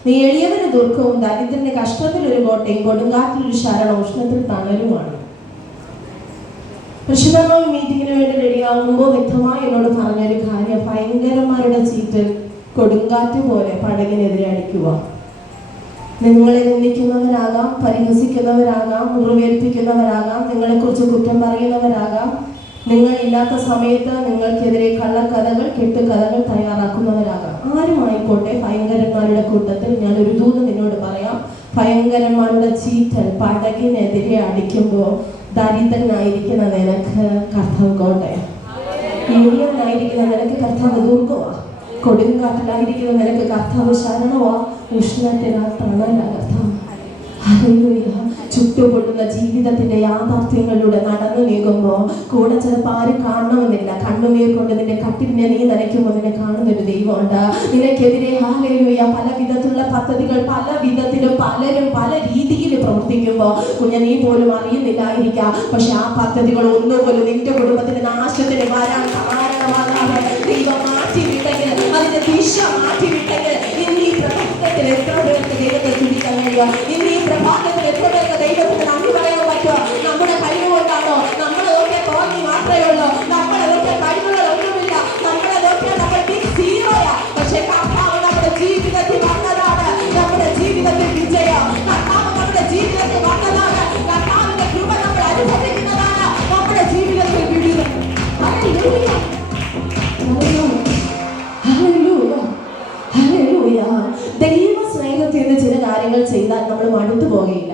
നീ എളിയവന് ദുർഗവും ദരിദ്രന് കഷ്ടത്തിൽ ഒരു കോട്ടയും കൊടുങ്കാറ്റിൽ ഒരു ശരണം ഉഷ്ണത്തിൽ തണലുമാണ്. പ്രശ്നമായി മീറ്റിങ്ങിന് വേണ്ടി റെഡിയാകുമ്പോൾ വ്യക്തമായി എന്നോട് പറഞ്ഞൊരു കാര്യം, ഭയങ്കരന്മാരുടെ ചീറ്റൽ കൊടുങ്കാറ്റ് പോലെ പടകിനെതിരെ അടിക്കുക. നിങ്ങളെ നിന്ദിക്കുന്നവരാകാം, പരിഹസിക്കുന്നവരാകാം, മുറിവേൽപ്പിക്കുന്നവരാകാം, നിങ്ങളെക്കുറിച്ച് കുറ്റം പറയുന്നവരാകാം, നിങ്ങളില്ലാത്ത സമയത്ത് നിങ്ങൾക്കെതിരെ കള്ളക്കഥകൾ, കെട്ടുകഥകൾ തയ്യാറാക്കുന്നവരാകാം. ആരുമായിക്കോട്ടെ, ഭയങ്കരന്മാരുടെ കൂട്ടത്തിൽ ഞാൻ ഒരു ദൂത് നിന്നോട് പറയാം. ഭയങ്കരന്മാരുടെ ചീറ്റൽ പടകിനെതിരെ അടിക്കുമ്പോൾ ദരിദ്രനായിരിക്കുന്ന നിനക്ക് കർത്താവ് കോട്ടയാണ്. എളിയവനായിരിക്കുന്ന നിനക്ക് കർത്താവ് ദുർഗമാ. കൊടുങ്കാറ്റിലായിരിക്കുന്ന നിനക്ക് കർത്താവ് ശരണമാ. ഉഷ്ണത്തിനാ തണലാ കർത്താവ്. ഹല്ലേലൂയ. ചുട്ടുപൊള്ളുന്ന ജീവിതത്തിന്റെ യാഥാർത്ഥ്യങ്ങളിലൂടെ നടന്നു നീങ്ങുമ്പോൾ കൂടെ ചിലപ്പോൾ ആരും കാണണമെന്നില്ല. കണ്ണുനീർ കൊണ്ട് നിന്റെ കട്ടിലിനെ നീ നനയ്ക്കുമ്പോൾ നിന്നെ കാണുന്നൊരു ദൈവമുണ്ട്. നിനക്കെതിരെ ഹല്ലേലൂയ പല വിധത്തിലുള്ള പദ്ധതികൾ പല വിധത്തിലും പലരും പല രീതിയിൽ പ്രവർത്തിക്കുമ്പോൾ കുഞ്ഞ നീ പോലും അറിയുന്നില്ലായിരിക്കാം. പക്ഷെ ആ പദ്ധതികൾ ഒന്നുപോലും നിന്റെ കുടുംബത്തിന്റെ നാശത്തിന് വരാൻ കാരണമാകാതെ ദൈവം മാറ്റിവിട്ടെങ്കിൽ, അതിന്റെ ദിശ മാറ്റിവിട്ടെങ്കിൽ, ഇന്ന് ഈ പ്രഭാതത്തിൽ എത്ര പേർക്ക് ദൈവത്തെ ചുരുക്കാൻ കഴിയുക? ഇന്ന് ഈ പ്രഭാതത്തിൽ എത്ര പേർക്ക് ദൈവത്തിന് നന്ദി പറയാൻ പറ്റുമോ? നമ്മുടെ കഴിവുകൊണ്ടാണോ? നമ്മളെ നോക്കിയാൽ തോന്നി മാത്രമേ ഉള്ളൂ. നമ്മളെ നോക്കിയാൽ കഴിവുകളൊന്നുമില്ല. നമ്മളെ നോക്കിയാൽ നമ്മൾ ബിഗ് സീറോയാ. പക്ഷെ കർത്താവ് നമ്മുടെ ജീവിതത്തിൽ വന്നതാണ്. നമ്മുടെ ജീവിതത്തിൽ വിജയം. കർത്താവ് നമ്മുടെ ജീവിതത്തിൽ വന്നതാണ്. കർത്താവിന്റെ കൃപ നമ്മൾ അനുഭവിക്കുന്നതാണ്. നമ്മുടെ ജീവിതത്തിൽ വിടുതൽ. Hallelujah, hallelujah, hallelujah. ദൈവ സ്നേഹത്തിന് ചില കാര്യങ്ങൾ ചെയ്താൽ നമ്മൾ മടുത്തു പോകുകയില്ല.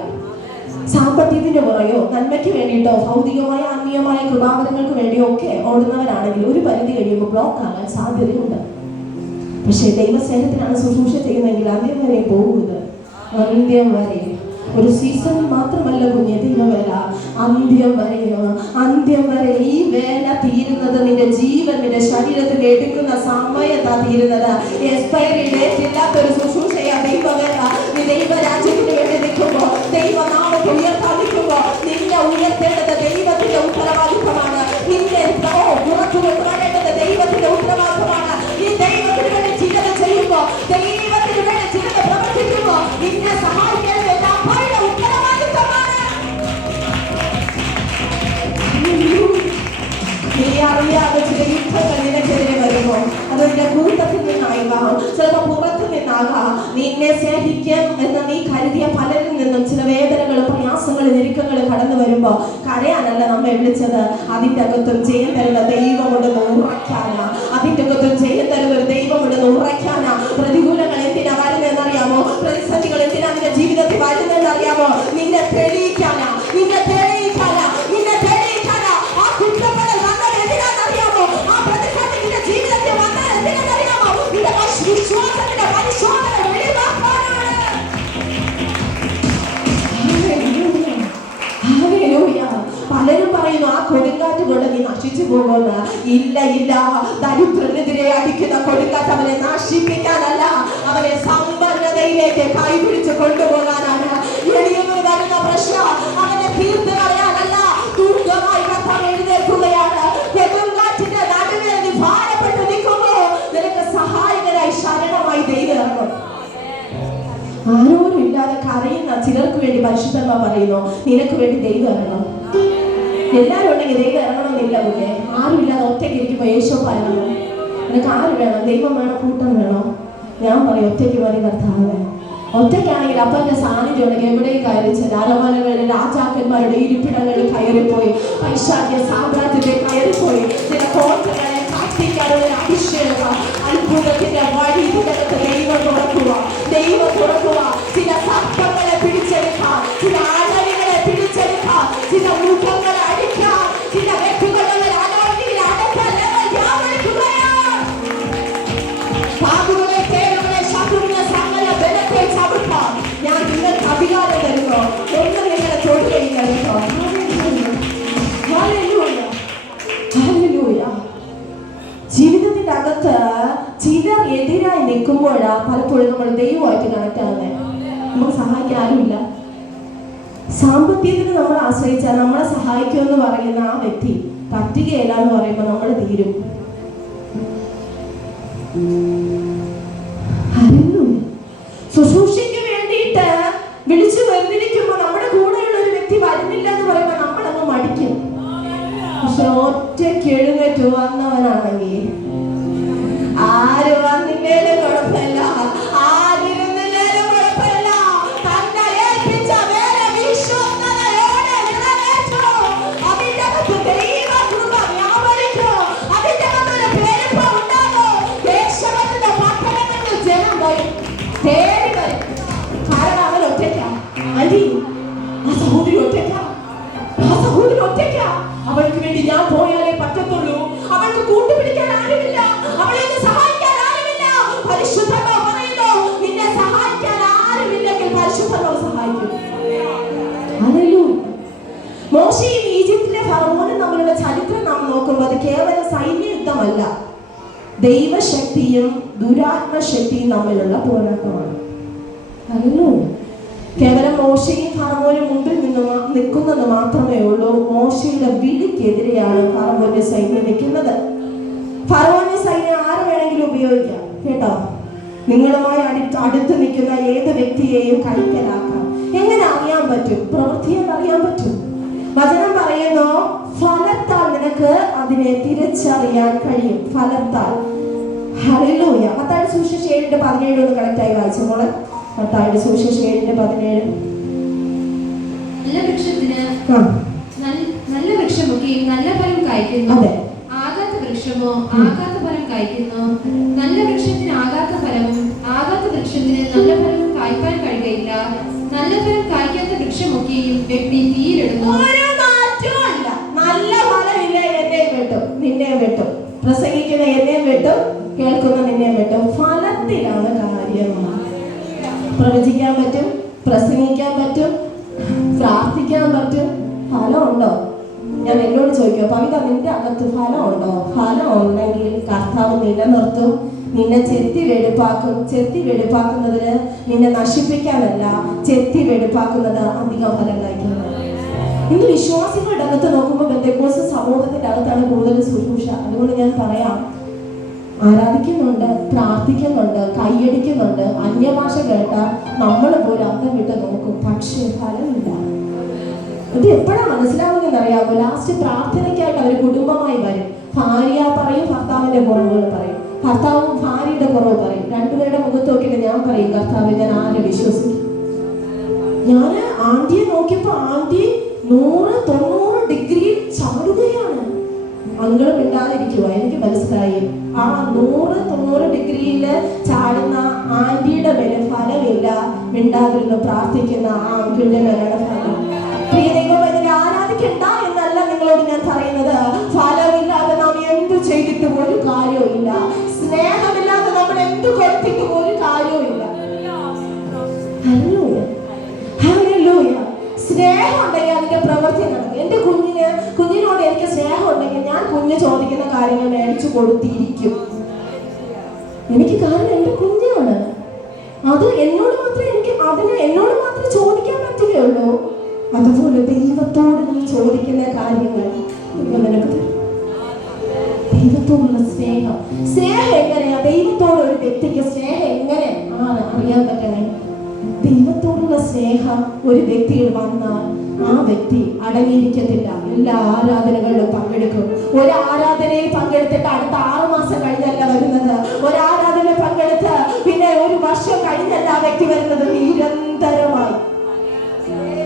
സാമ്പത്തികത്തിന്റെ പുറകെയോ നന്മയ്ക്ക് വേണ്ടിയിട്ടോ ഭൗതികമായ ആത്മീയമായ കൃപാവരങ്ങൾക്ക് വേണ്ടിയോ ഒക്കെ ഓടുന്നവരാണെങ്കിൽ ഒരു പരിധി കഴിയുമ്പോൾ ബ്ലോക്ക് ആകാൻ സാധ്യതയുണ്ട്. പക്ഷേ ദൈവസ്നേഹത്തിനാണ് ശുശ്രൂഷ ചെയ്യുന്നതെങ്കിൽ അന്ത്യം വരെ പോകുന്നത്. അന്ത്യം വരെ ഒരു സീസണിൽ മാത്രമല്ല കുഞ്ഞെ ദൈവവേല, അന്ത്യം വരെയോ. അന്ത്യം വരെ ഈ വേല തീരുന്നത് നിന്റെ ജീവൻ നിന്റെ ശരീരത്തിൽ എടുക്കുന്ന സമയത്താ തീരുന്നത്. എക്സ്പയറി ഡേറ്റ് ഇല്ലാത്തൊരു ശുശ്രൂഷയാ ദൈവവേല. നീ ദൈവരാജ്യത്തിന് വേണ്ടി നിൽക്കുമ്പോ, ദൈവനാമത്തെ ഉയർത്താൻ നിൽക്കുമ്പോ, നിന്നെ ഉയർത്തേണ്ടത് ദൈവത്തിന്റെ ഉത്തരവാദിത്തമാണ്. നിന്നെ പുറത്തു കൊണ്ടുവരേണ്ടത് ദൈവത്തിന്റെ ഉത്തരവാദിത്തമാണ്. ഈ ദൈവത്തിന് വേണ്ടി ചിലത് ചെയ്യുമ്പോ, ദൈവത്തിന് വേണ്ടി ചിലത് പ്രവർത്തിക്കുമ്പോ, നിന്നെ സഹായിക്കേണ്ടത് അമ്മയുടെ ഉത്തരവാദിത്തമാണ്. നീ അറിയാതെ ചില യുദ്ധങ്ങൾ നിനക്കെതിരെ വരുമ്പോ അത് നിന്റെ കൂട്ടത്തിൽ നിന്നാകാം, ചിലപ്പോൾ പുറത്തു നിന്നാകാം. നിന്നെ സ്നേഹിക്കാം എന്ന് നീ കരുതിയ പലരിൽ നിന്നും ചില വേദനകളും പ്രയാസങ്ങളും ഞെരുക്കങ്ങളും കടന്നു വരുമ്പോ കരയാനല്ല നമ്മെ വിളിച്ചത്. അതിൻ്റെ അകത്തും ജയം തരുന്ന ദൈവമുണ്ടെന്ന് ഉറയ്ക്കാനാ. അതിൻ്റെ അകത്തും ജയം തരുന്ന ഒരു ദൈവമുണ്ടെന്ന് ഉറയ്ക്കാനാ. പ്രതികൂലങ്ങൾ എന്തിനാ വരുന്നതെന്നറിയാമോ? പ്രതിസന്ധികൾ എന്തിനാ നിന്റെ ജീവിതത്തിൽ വരുന്നതെന്ന് അറിയാമോ? നിന്നെ തെളിയിക്കാനാ, നിന്നെ തെളിയിക്കാനാ, നിന്നെ തെളിയിക്കാനാ. ആ കുറ്റപ്പെടൽ വന്നത് എന്തിനാണെന്നറിയാമോ? ആ പ്രതിസന്ധി നിന്റെ ജീവിതത്തിൽ വന്നത് എന്തിനാണെന്നറിയാമോ? നിന്റെ വിശ്വാസത്തിന്റെ പരിശോധന വെളിവാക്കാനാണ്. പലരും പറയുന്നു ആ കൊടുങ്കാറ്റ് കൊണ്ട് നീ നശിച്ചു പോകുമെന്ന്. ഇല്ല ഇല്ല, ദരിദ്രനെതിരെ അടിക്കുന്ന കൊടുങ്കാറ്റ് അവനെ നശിപ്പിക്കാനല്ല, അവനെ സമ്പന്നതയിലേക്ക് കൈപിടിച്ച് കൊണ്ടുപോകാനാണ്. എളിയവന് വരുന്ന പ്രശ്നം അവനെ തീർത്ത് കളയാനല്ല, ദുർഗമായി കർത്താവ് എഴുന്നേൽക്കുകയാണ്. കൊടുങ്കാറ്റിന്റെ നടുവിൽ നീ ഭാരപ്പെട്ട് നിൽക്കുമ്പോ നിനക്ക് സഹായകരായി ശരണമായി ദൈവം ഇറങ്ങും. ആരോരും ഇല്ലാതെ കരയുന്ന ചിലർക്ക് വേണ്ടി പരിശുദ്ധന്മാ പറയുന്നു, നിനക്ക് വേണ്ടി ദൈവം ഇറങ്ങും. എല്ലാവരും ഉണ്ടെങ്കിൽ ദൈവം ഇറങ്ങണമെന്നില്ല. കുഞ്ഞെ ആരും ഇല്ലാതെ ഒറ്റയ്ക്ക് ഇരിക്കുമ്പോ യേശോ പറയുന്നു, നിനക്ക് ആര് വേണം? ദൈവം വേണം, കൂട്ടം വേണോ? ഞാൻ പറയും ഒറ്റയ്ക്ക് മതി കർത്താവ്. ഒറ്റയ്ക്കാണെങ്കിൽ അപ്പന്റെ സാന്നിധ്യം ഉണ്ടെങ്കിൽ എവിടെയും കയറി അരമനകളിൽ രാജാക്കന്മാരുടെ ഇരിപ്പിടങ്ങളിൽ കയറിപ്പോയി, പൈശാചിക സാമ്രാജ്യത്തെ കയറിപ്പോയി, ചില കോട്ടകളെ കാട്ടിക്കാനുള്ള അഭിഷേകം അത്ഭുതത്തിന്റെ വഴി ഇതിനകത്ത് ദൈവം തുറക്കുക, ദൈവം തുറക്കുക. ചില സർപ്പങ്ങളെ പിടിച്ചെടുക്കാം, ചില അഴവികളെ പിടിച്ചെടുക്കാം, ചില മുഖങ്ങളെ അടിക്കാം, ചില വ്യക്തികളെ അനോട്ടിയിൽ അടക്കാൻ പാകുകളെ തേടുകളെ ശത്രുവിനെ സകല ബലത്തെ ചവിട്ടാം. ഞാൻ നിങ്ങൾക്ക് അധികാരം തരുന്നു, ഒന്നും നിങ്ങളെ തൊടുകയില്ല. ജീവിതത്തിന്റെ അകത്ത് ചിലർ എതിരായി നിൽക്കുമ്പോഴാ പലപ്പോഴും നമ്മൾ ദൈവമായിട്ട് കണക്ട് ആകുന്നത്. നമുക്ക് സഹായിക്കാൻ ആരുമില്ല. സാമ്പത്തികത്തിന് നമ്മൾ ആശ്രയിച്ചാൽ നമ്മളെ സഹായിക്കുമെന്ന് പറയുന്ന ആ വ്യക്തി പറ്റുകയില്ല എന്ന് പറയുമ്പോൾ നമ്മൾ തീരും. ശുശ്രൂഷ ഒറ്റയ്ക്ക് എഴുന്നേറ്റ് വന്നവനാണെങ്കിൽ ആര് വന്നില്ലേലും കുഴപ്പമില്ല, ആരിരുന്നില്ലേലും കുഴപ്പമില്ല, തന്നെ ഏൽപ്പിച്ച വേല വിശ്വസ്തയോടെ നിറവേറ്റോ. അതിന്റെ അകത്ത് ദൈവകൃപ വ്യാപരിക്കോ, അതിന്റെ അകത്തൊരു പെരുപ്പം ഉണ്ടാകോ. ദേശത്തിന്റെ പട്ടണങ്ങളിൽ ജനം വരും, തേടി വരും. കാരണം അവൻ ഒറ്റയ്ക്കാ. അരി ആ സഹോദരി ഒറ്റയ്ക്കാ, ആ സഹോദരി ഒറ്റയ്ക്കാ. അവൾക്ക് വേണ്ടി ഞാൻ പോയാലേ പറ്റത്തുള്ളൂ. അവൾക്ക് കൂട്ടുപിടിക്കാൻ ആരുമില്ല, അവളെ സഹായിക്കാൻ ആരുമില്ല. പരിശുദ്ധാത്മാവ് പറയുന്നു, നിന്നെ സഹായിക്കാൻ ആരുമില്ലെങ്കിൽ പരിശുദ്ധാത്മാവ് സഹായിക്കും. ഹല്ലേലൂയ. മോശയും ഈജിപ്തിലെ ഫറവോനും തമ്മിലുള്ള ചരിത്രം നാം നോക്കുമ്പോൾ അത് കേവലം സൈന്യ യുദ്ധമല്ല, ദൈവശക്തിയും ദുരാത്മശക്തിയും തമ്മിലുള്ള പോരാട്ടമാണ്. ഹല്ലേലൂയ. കേവലം മോശയും ഫറവോനും മുമ്പിൽ നിന്ന് നിൽക്കുന്നത് മാത്രമേ ഉള്ളൂ. മോശയുടെ വിളിക്കെതിരെയാണ് ഫറവോന്റെ സൈന്യം നിൽക്കുന്നത്. ഫറവോന്റെ സൈന്യം ആര് വേണമെങ്കിലും ഉപയോഗിക്കാം കേട്ടോ. നിങ്ങളുമായി അടുത്ത് നിൽക്കുന്ന ഏത് വ്യക്തിയെയും കൈക്കലാക്കാം. എങ്ങനെ അറിയാൻ പറ്റും? പ്രവൃത്തിയാൽ അറിയാൻ പറ്റും. വചനം പറയുന്നു, ഫലത്താൽ നിനക്ക് അതിനെ തിരിച്ചറിയാൻ കഴിയും. ഫലത്താൽ. ഹല്ലേലൂയ. മത്തായിയുടെ സുവിശേഷം 7:17 ഒന്ന് കറക്റ്റായി വായിച്ചു മോളെ. മത്തായിയുടെ സുവിശേഷം 7:17. നല്ല വൃക്ഷമൊക്കെയും നല്ല ഫലം കായ്ക്കുന്നു, ആകാത്ത വൃക്ഷമോ ആകാത്ത ഫലം കായ്ക്കുന്നു. നല്ല വൃക്ഷത്തിന് ആകാത്ത ഫലവും ആകാത്ത വൃക്ഷത്തിന് നല്ല ഫലം കായ്ക്കാൻ കഴിയുകയില്ല. നല്ല ഫലം കായ്ക്കാത്ത വൃക്ഷമൊക്കെയും വെട്ടി തീയിലിടുന്നു. നല്ല ഫലമില്ല, എന്നെയും വെട്ടും നിന്നെയും വെട്ടും. പ്രസംഗിക്കുന്ന എന്നെയും വെട്ടും, കേൾക്കുന്ന നിന്നെയും വെട്ടും. ഫലത്തിലാണ് കാര്യം. പ്രവചിക്കാൻ പറ്റും, പ്രസംഗിക്കാൻ പറ്റും, പ്രാർത്ഥിക്കാൻ പറ്റും. ഫലമുണ്ടോ? ഞാൻ എന്നോട് ചോദിക്കുക, പവിത നിന്റെ അകത്ത് ഫലമുണ്ടോ? ഫലം ഉണ്ടെങ്കിൽ കർത്താവ് നിലനിർത്തും, നിന്നെ ചെത്തി വെടുപ്പാക്കും. ചെത്തി വെടുപ്പാക്കുന്നതിന് നിന്നെ നശിപ്പിക്കാനല്ല, ചെത്തി വെടുപ്പാക്കുന്നത് അധിക ഫലം കഴിക്കുന്നത്. ഇന്ന് വിശ്വാസികളുടെ അകത്ത് നോക്കുമ്പോൾ പെന്തക്കോസ്ത് സമൂഹത്തിന്റെ അകത്താണ് കൂടുതൽ ശുശ്രൂഷ. അതുകൊണ്ട് ഞാൻ പറയാം, ആരാധിക്കുന്നുണ്ട്, പ്രാർത്ഥിക്കുന്നുണ്ട്, കൈയടിക്കുന്നുണ്ട്, അന്യഭാഷ കേട്ടാൽ നമ്മൾ പോലും അന്തം വിട്ട് നോക്കും, പക്ഷേ ഫലമില്ല. ഇത് എപ്പോഴാണ് മനസ്സിലാവുന്നതെന്ന് അറിയാമോ? ലാസ്റ്റ് പ്രാർത്ഥനയ്ക്കായിട്ട് അവർ കുടുംബമായി വരും. ഭാര്യ പറയും ഭർത്താവിന്റെ കുറവുകൾ പറയും, ഭർത്താവും ഭാര്യയുടെ കുറവ് പറയും. രണ്ടുപേരുടെ മുഖത്ത് നോക്കിയിട്ട് ഞാൻ പറയും, കർത്താവ് ഞാൻ ആരെ വിശ്വസിക്കും? ഞാൻ ആന്റിയെ നോക്കിയപ്പോ ആന്റി 100-90 ഡിഗ്രി ചാടുകയാണ്. അങ്കിള് മിണ്ടാതിരിക്കുക. എനിക്ക് മനസ്സിലായി, ആ 100-90 ഡിഗ്രിയില് ചാടുന്ന ആന്റിയുടെ മേലെ ഫലമില്ല, മിണ്ടാതിരുന്ന് പ്രാർത്ഥിക്കുന്ന ആ അങ്കിളിന്റെ മേലാണ് ഫലം. ഇതിനെ ആരാധിക്കണ്ട എന്നല്ല നിങ്ങളോട് ഞാൻ പറയുന്നത്. ഫലമില്ലാതെ നാം എന്ത് ചെയ്തിട്ടും ഒരു കാര്യവും ഇല്ല. സ്നേഹമില്ലാതെ നമ്മൾ എന്ത് കൊടുത്തിട്ടും ഒരു കാര്യവും ഇല്ല. Hallelujah, hallelujah. സ്നേഹം ഉണ്ടെങ്കിൽ അതിന്റെ പ്രവൃത്തി നടക്കും. എന്റെ കുഞ്ഞിനോട് എനിക്ക് സ്നേഹം ഉണ്ടെങ്കിൽ ഞാൻ കുഞ്ഞ് ചോദിക്കുന്ന കാര്യങ്ങൾ മേടിച്ചു കൊടുത്തിരിക്കും. എനിക്ക് കാരണം എന്റെ കുഞ്ഞാണ്. അത് എന്നോട് മാത്രമേ എന്നോട് മാത്രമേ ചോദിക്കാൻ പറ്റുകയുള്ളൂ. അതുപോലെ ദൈവത്തോട് നീ ചോദിക്കുന്ന കാര്യങ്ങൾ നിനക്ക് തരും. ദൈവത്തോടുള്ള സ്നേഹം എങ്ങനെയാ? ദൈവത്തോട് ഒരു വ്യക്തിക്ക് സ്നേഹം എങ്ങനെ അറിയാൻ പറ്റണേ? ദൈവത്തോടുള്ള സ്നേഹം ഒരു വ്യക്തിയിൽ വന്നാൽ ആ വ്യക്തി അടങ്ങിയിരിക്കത്തില്ല. എല്ലാ ആരാധനകളിലും പങ്കെടുക്കും. ഒരു ആരാധനയിൽ പങ്കെടുത്തിട്ട് അടുത്ത 6 മാസം കഴിഞ്ഞല്ല വരുന്നത്. ഒരു ആരാധനയിൽ പങ്കെടുത്ത് പിന്നെ 1 വർഷം കഴിഞ്ഞല്ല ആ വ്യക്തി വരുന്നത്. നിരന്തരമായി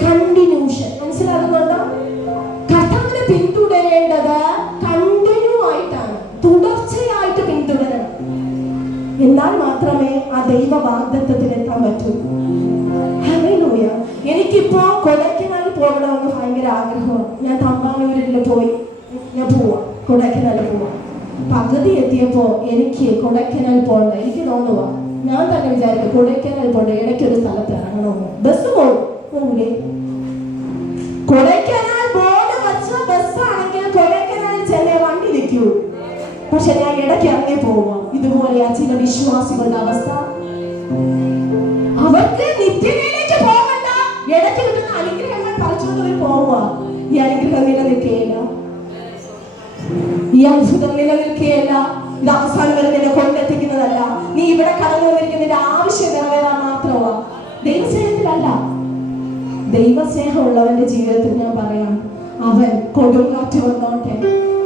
കണ്ടിന്യൂഷൻ. മനസ്സിലാകുന്നുണ്ടോ? കർത്താവിനെ പിന്തുടരേണ്ടത് കണ്ടിന്യൂ ആയിട്ടാണ്, തുടർച്ചയായിട്ട് പിന്തുടരണം. എന്നാൽ മാത്രമേ ആ ദൈവ വാഗ്ദത്തത്തിൽ എത്താൻ പറ്റൂ. ഹല്ലേലൂയ. എനിക്കിപ്പോ കൊടൈക്കനാൽ പോകണമെന്ന് ഭയങ്കര ആഗ്രഹമാണ്. ഞാൻ തമ്പാനൂരിൽ പോവാ, കൊടൈക്കനാൽ പോവാ. പകുതി എത്തിയപ്പോ എനിക്ക് കൊടൈക്കനാൽ പോകണ്ട. എനിക്ക് തോന്നുക, ഞാൻ തന്നെ വിചാരിക്കും കൊടൈക്കനാൽ പോകണ്ട, ഇടയ്ക്കൊരു സ്ഥലത്ത് ഇറങ്ങണമെന്ന്. ബസ് പോകൂലേ? കൊടൈക്കനാൽ ബോർഡ് വെച്ച ബസ്സാണെങ്കിൽ കൊടൈക്കനാലിൽ ചെന്നേ വണ്ടി നിൽക്കൂ. പക്ഷെ ഞാൻ ഇടയ്ക്ക് ഇറങ്ങി പോവാ. ഇതുപോലെയാ ചില വിശ്വാസികളുടെ അവസ്ഥ. അവർക്ക് നിത്യതയിലേക്ക് പോകണ്ട, ഇടയ്ക്ക് കിട്ടുന്ന അനുഗ്രഹങ്ങൾ പറിച്ചുകൊണ്ട് പോവുക. ഈ അനുഗ്രഹം നിലനിൽക്കുകയില്ല, ഈ അത്ഭുതം നിലനിൽക്കുകയില്ല. ഇത് അവസാനം വരെ നിന്നെ കൊണ്ടെത്തിക്കുന്നതല്ല. നീ ഇവിടെ കടന്നു വന്നിരിക്കുന്നതിന്റെ ആവശ്യം നിറവേറാൻ മാത്രമാ, ദൈവസ്നേഹത്തിലല്ല. ദൈവസ്നേഹമുള്ളവന്റെ ജീവിതത്തിൽ ഞാൻ പറയാം, അവൻ കൊടുങ്കാറ്റ് വന്നോട്ടെ,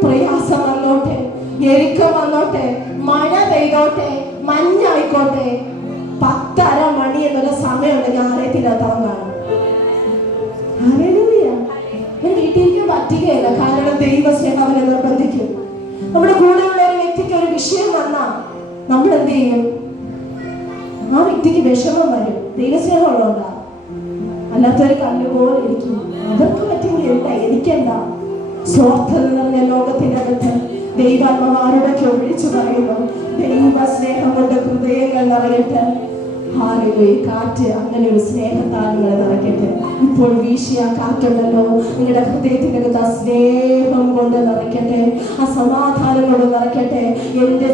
പ്രയാസം ഞെരുക്കം വന്നോട്ടെ, മഴ പെയ്തോട്ടെ, മഞ്ഞായിക്കോട്ടെ, 10:30 മണി എന്നുള്ള സമയമുണ്ട് ഞാൻ ആലയത്തിനകത്താൻ കാണും. ഹല്ലേലൂയ. വീട്ടിലേക്ക് പറ്റുകയില്ല, കാരണം ദൈവസ്നേഹം അവനെ നിർബന്ധിക്കും. നമ്മുടെ കൂടെയുള്ള ഒരു വ്യക്തിക്ക് ഒരു വിഷയം വന്നാൽ നമ്മൾ എന്ത് ചെയ്യും? ആ വ്യക്തിക്ക് വിഷമം വരും, ദൈവസ്നേഹം ഉള്ളതുകൊണ്ടാ. അല്ലാത്തൊരു കല്ലുപോലെ ഇരിക്കും. അവർക്ക് പറ്റുമെങ്കിൽ എന്താ, എനിക്കെന്താ? സ്വാർത്ഥത നിറഞ്ഞ ലോകത്തിന്റെ അകത്ത് ദൈവാത്മാരോടൊക്കെ വിളിച്ചു പറയുന്നു, ദൈവ സ്നേഹം കൊണ്ട് ഹൃദയങ്ങൾ നിറയട്ടെ. ഹാലലൂയ. കാറ്റ് അങ്ങനെ ഒരു സ്നേഹത്താൽ നിങ്ങളെ നിറയ്ക്കട്ടെ. ഇപ്പോൾ വീശിയ കാറ്റുണ്ടല്ലോ, നിങ്ങളുടെ ഹൃദയത്തിനകത്ത് ആ സ്നേഹം കൊണ്ട് നിറയ്ക്കട്ടെ, ആ സമാധാനം കൊണ്ട് നിറയ്ക്കട്ടെ. എന്റെ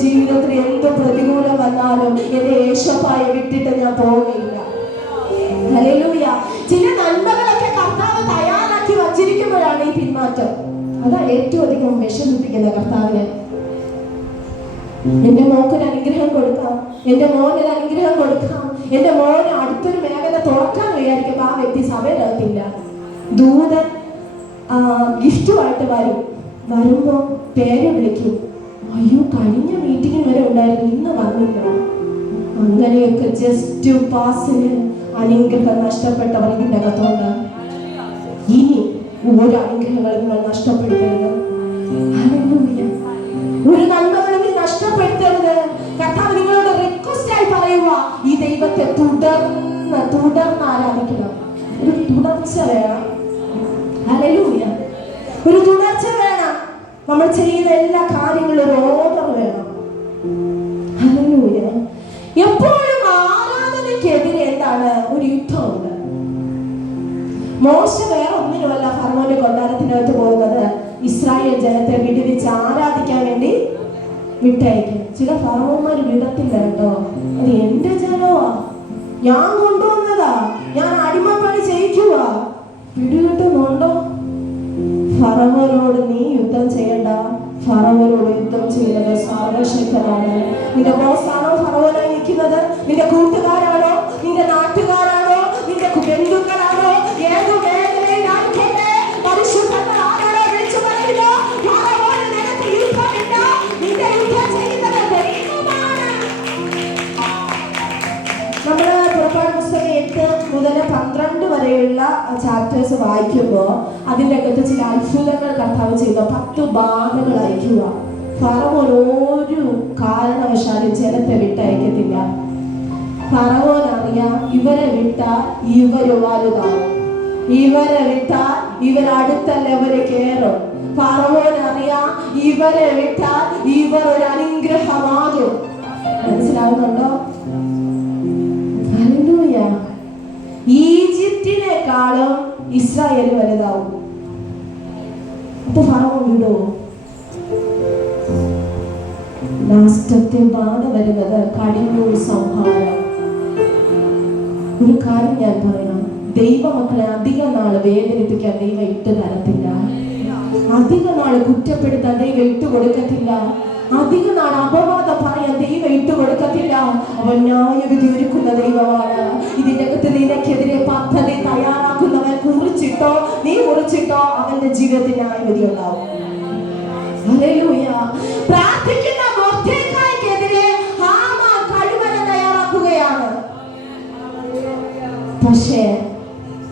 ജീവിതത്തിൽ എന്ത് പ്രതികൂലം വന്നാലും എന്റെ യേശുപ്പായെ വിട്ടിട്ട് ഞാൻ പോവുകയില്ല. ഹല്ലേലൂയ. ചില നന്മകളൊക്കെ കർത്താവ് തയ്യാറാക്കി വച്ചിരിക്കുമ്പോഴാണ് ഈ പിന്മാറ്റം. അതാ ഏറ്റവും അധികം വിഷമിപ്പിക്കുന്ന കർത്താവിനെ. എന്റെ മോക്കൊരു അനുഗ്രഹം കൊടുക്കാം, എന്റെ മോനൊരു അനുഗ്രഹം കൊടുക്കാം, എന്റെ മോന് അടുത്തൊരു മേഖല തുറക്കാൻ വിചാരിക്കുമ്പോ ആ വ്യക്തി സഭയിലാകത്തില്ല. ദൂതൻ ഗിഫ്റ്റുമായിട്ട് വരുമ്പോ പേര് വിളിക്കും, അയ്യോ കഴിഞ്ഞ മീറ്റിംഗ് വരെ ഉണ്ടായിരുന്നു, ഇന്ന് വന്നില്ല. അങ്ങനെയൊക്കെ ജസ്റ്റ് പാസിന് അനുഗ്രഹം നഷ്ടപ്പെട്ടവർ ഇതിന്റെ അകത്തുണ്ട്. ഇനി ഒരു അനുഗ്രഹങ്ങളും നിങ്ങൾ നഷ്ടപ്പെടുത്തരുത്. ഒരു നന്മകളും നഷ്ടപ്പെടുത്തരുത്. കർത്താവ് നിങ്ങളോട് റിക്വസ്റ്റ് ആയി പറയുക, ഈ ദൈവത്തെ തുടർന്ന് ആരാധിക്കണം. ഒരു തുടർച്ച വേണം. ഹല്ലേലൂയ. ഒരു തുടർച്ച വേണം. നമ്മൾ ചെയ്യുന്ന എല്ലാ കാര്യങ്ങളും ഒരു ഓർഡർ വേണം. ഹല്ലേലൂയ. എപ്പോഴും ആരാധനയ്ക്കെതിരെ എന്താണ്? ഒരു യുദ്ധമുണ്ട്. മോശ വേറെ ഒന്നിനുമല്ല ഫറവോന്റെ കൊട്ടാരത്തിനകത്ത് പോകുന്നത്, ഇസ്രായേൽ ജനത്തെ വിടുവിച്ച് ആരാധിക്കാൻ വേണ്ടി വിട്ടയക്കും. ചില ഫറവോന്മാർ വിടത്തില്ല കേട്ടോ. അത് എന്റെ ജനമാ, ഞാൻ കൊണ്ടുവന്നതാ, ഞാൻ അടിമപ്പണി ചെയ്യിക്കുക. പിടികിട്ടുന്നുണ്ടോ? ഫറവോനോട് നീ യുദ്ധം ചെയ്യണ്ട, ഫറവോനോട് യുദ്ധം ചെയ്യുന്നത് സർവശക്തനാണ്. നിന്റെ ബോസാണോ ഫറവോനായി നിൽക്കുന്നത്? നിന്റെ കൂട്ടുകാരാണോ? നിന്റെ നാട്ടുകാരാണോ? നിന്റെ ബന്ധുക്കളാണോ? ഏത് മേഖലയിലായിക്കോട്ടെ, പരിശുദ്ധനാണോ വിളിച്ചു പറയുക, ഫറവോന് നിനക്ക് യുദ്ധമില്ല, നിന്റെ യുദ്ധം ചെയ്യുന്നത് ദൈവമാണ്. നമ്മള് പുറപ്പാട് പുസ്തകം 8 മുതൽ 12 വരെയുള്ള ചാപ്റ്റേഴ്സ് വായിക്കുമ്പോൾ അതിൻ്റെ അകത്ത് ചില അത്ഭുതങ്ങൾ കർത്താവ് ചെയ്ത 10 ബാധകൾ അയക്കുക. ഫറവോൻ ഒരു കാരണവശാലും ജനത്തെ വിട്ടയക്കത്തില്ല. ഫറവോൻ അറിയാം, ഇവരെ വിട്ടാൽ ഇവര് വലുതാവും, ഇവരെ വിട്ടാൽ ഇവരടുത്ത ലെവല് കയറും. ഫറവോൻ അറിയാം, ഇവരെ വിട്ടാൽ ഇവർ ഒരു അനുഗ്രഹമാകും. മനസ്സിലാവുന്നുണ്ടോ? ഹല്ലേലൂയ. ഈജിപ്തിനേക്കാളും ഇസ്രായേൽ വലുതാവും. അപ്പൊ ഫറവോൻ വിടോ? ലാസ്റ്റത്തെ ബാധ വരുന്നത് കടിഞ്ഞൂൽ സംഹാരം. ഒരു കാര്യം ഞാൻ പറയണം, ദൈവമക്കളെ അധിക നാള് വേദനിപ്പിക്കാൻ ദൈവം ഇട്ട് തരത്തില്ല. അധിക നാള് കുറ്റപ്പെടുത്താൻ ദൈവം ഇട്ട് കൊടുക്കത്തില്ല. അധിക നാൾ അപവാദം പറയാൻ ദൈവം ഇട്ട് കൊടുക്കത്തില്ല. അവൻ ന്യായവിധി ഒരുക്കുന്ന ദൈവമാണ്. ഇതിന്റെ അകത്ത് നിനക്കെതിരെ പദ്ധതി തയ്യാറാക്കുന്നവൻ നീ കുറിച്ചിട്ടോ അവന്റെ ജീവിതത്തിൽ ന്യായവിധി ഉണ്ടാവും. ഹല്ലേലൂയ. പ്രാർത്ഥിക്കുന്ന മൊർദെഖായിക്കെതിരെ ഹാമാൻ കഴിവറ തയ്യാറാക്കുകയാണ്. പക്ഷേ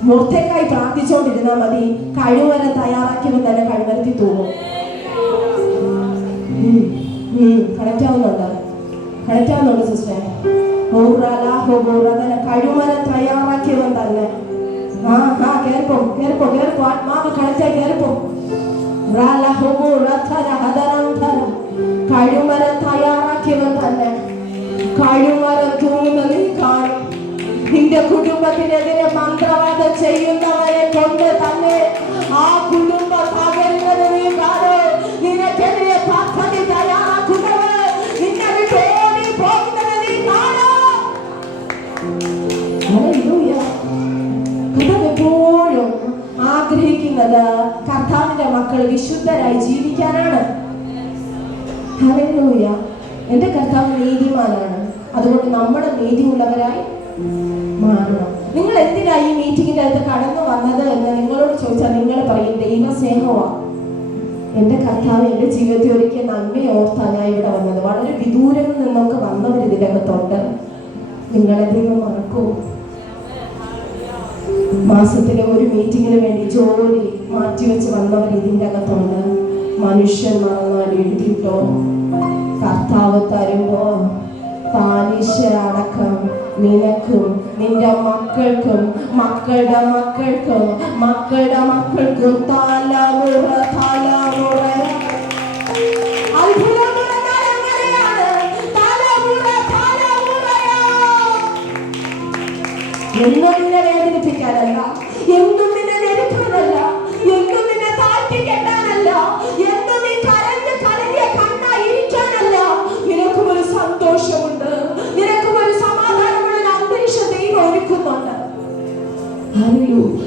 മൊർദെഖായി പ്രാർത്ഥിച്ചുകൊണ്ടിരുന്നാൽ മതി, കഴിവറ തയ്യാറാക്കിയവൻ തന്നെ കഴിവരത്തി തൂങ്ങും. കണക്റ്റാവുന്നുണ്ട് സിസ്റ്റർ. കഴിവറ തയ്യാറാക്കിയവൻ തന്നെ. ആത്മാവ് കണക്റ്റായി കയറിപ്പോ. കഴിവരം തയ്യാറാക്കിയവൻ തന്നെ. കഴിവരം തൂങ്ങുന്ന നീ കാണും. നിന്റെ കുടുംബത്തിനെതിരെ മന്ത്രവാദം ചെയ്യുന്നവരെ കൊണ്ട് തന്നെ ആ കുടുംബം തകരുന്നത് നീ കാണും. നിനക്കെതിരെ പദ്ധതി തയ്യാറാക്കുന്നവർ നിന്നെ വിട്ട് ഓടി പോകുന്നത് നീ കാണും. എപ്പോഴും ആഗ്രഹിക്കുന്നത് കർത്താവിന്റെ മക്കൾ വിശുദ്ധരായി ജീവിക്കാനാണ്. ഹല്ലേലൂയ. എന്റെ കർത്താവ് നീതിമാനാണ്, അതുകൊണ്ട് നമ്മൾ നീതിയുള്ളവരായി മാറണം. നിങ്ങൾ എന്തിനാ ഈ മീറ്റിംഗിന്റെ അകത്ത് കടന്നു വന്നത് എന്ന് നിങ്ങളോട് ചോദിച്ചാൽ നിങ്ങൾ പറയും ദൈവസ്നേഹമാണ്. എൻ്റെ കർത്താവ് എൻ്റെ ജീവിതത്തിൽ ഒരിക്കൽ നന്മയെ ഓർത്താണ് ഞാൻ ഇവിടെ വന്നത്. വളരെ വിദൂരങ്ങളിൽ നിന്നൊക്കെ വന്നവർ ഇതിൻ്റെ അകത്തുണ്ട്. നിങ്ങളെ ദൈവം മറക്കൂ. മാസത്തിലെ ഒരു മീറ്റിങ്ങിന് വേണ്ടി ജോലി മാറ്റിവെച്ച് വന്നവർ ഇതിൻ്റെ അകത്തുണ്ട്. മനുഷ്യൻ മറന്നാൽ എഴുതിട്ടോ, കർത്താവ് തരുമ്പോ താലിശ അടക്കം നിനക്കും നിന്റെ മക്കൾക്കും മക്കളുടെ മക്കൾക്കും മക്കളുടെ മക്കൾക്കും തലമുറ തലമുറ. എന്നും നിന്നെ വേദനിപ്പിക്കാനല്ല, എന്നും നിന്നെ ഞെരുക്കാനല്ല, എന്നും നിന്നെ താഴ്ത്തി കെട്ടാനല്ല, എന്നും നീ കരഞ്ഞ് കലങ്ങിയ കണ്ണായിരിക്കാനല്ല. നിനക്കും ഒരു സന്തോഷമുണ്ട്, നിനക്കും ഒരു സമാധാനമുള്ള അന്തരീക്ഷം ദൈവം ഒരുക്കുന്നുണ്ട്. Hallelujah,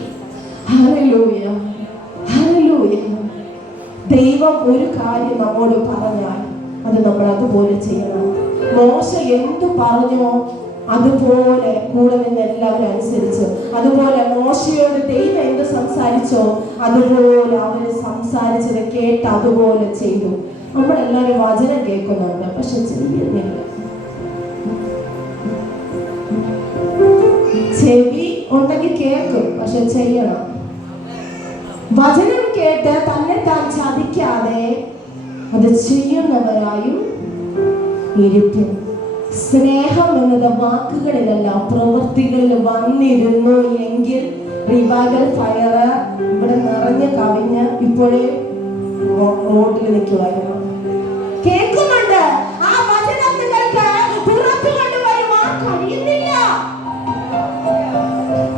hallelujah, hallelujah. ദൈവം ഒരു കാര്യം നമ്മോട് പറഞ്ഞാൽ അത് നമ്മൾ അതുപോലെ ചെയ്യണം. മോശ എന്തു പറഞ്ഞോ അതുപോലെ കൂടെ നിന്ന് എല്ലാവരും അനുസരിച്ചു. അതുപോലെ മോശയോട് ദൈവം എന്ത് സംസാരിച്ചോ അതുപോലെ അവര് സംസാരിച്ചത് കേട്ട് അതുപോലെ ചെയ്തു. നമ്മളെല്ലാവരും വചനം കേൾക്കുന്നുണ്ട്, പക്ഷെ ചെയ്യുന്നില്ല. ചെവി ഉണ്ടെങ്കിൽ കേൾക്കും, പക്ഷെ ചെയ്യണം. വചനം കേട്ട് തന്നെ താൻ ചതിക്കാതെ അത് ചെയ്യുന്നവരായും ഇരിക്കും. സ്നേഹം എന്നത് വാക്കുകളിലല്ല പ്രവൃത്തികളിൽ വന്നിരുന്നു എങ്കിൽ റിവൈവൽ ഫയർ ഇവിടെ നിറഞ്ഞ് കവിഞ്ഞ് ഇപ്പോഴേ റോഡിൽ നിൽക്കുമായിരുന്നു. കേൾക്കുന്നുണ്ട്, ആ വചനം നിങ്ങൾക്ക് പുറത്തു കൊണ്ടുവരുവാൻ കഴിയുന്നില്ല.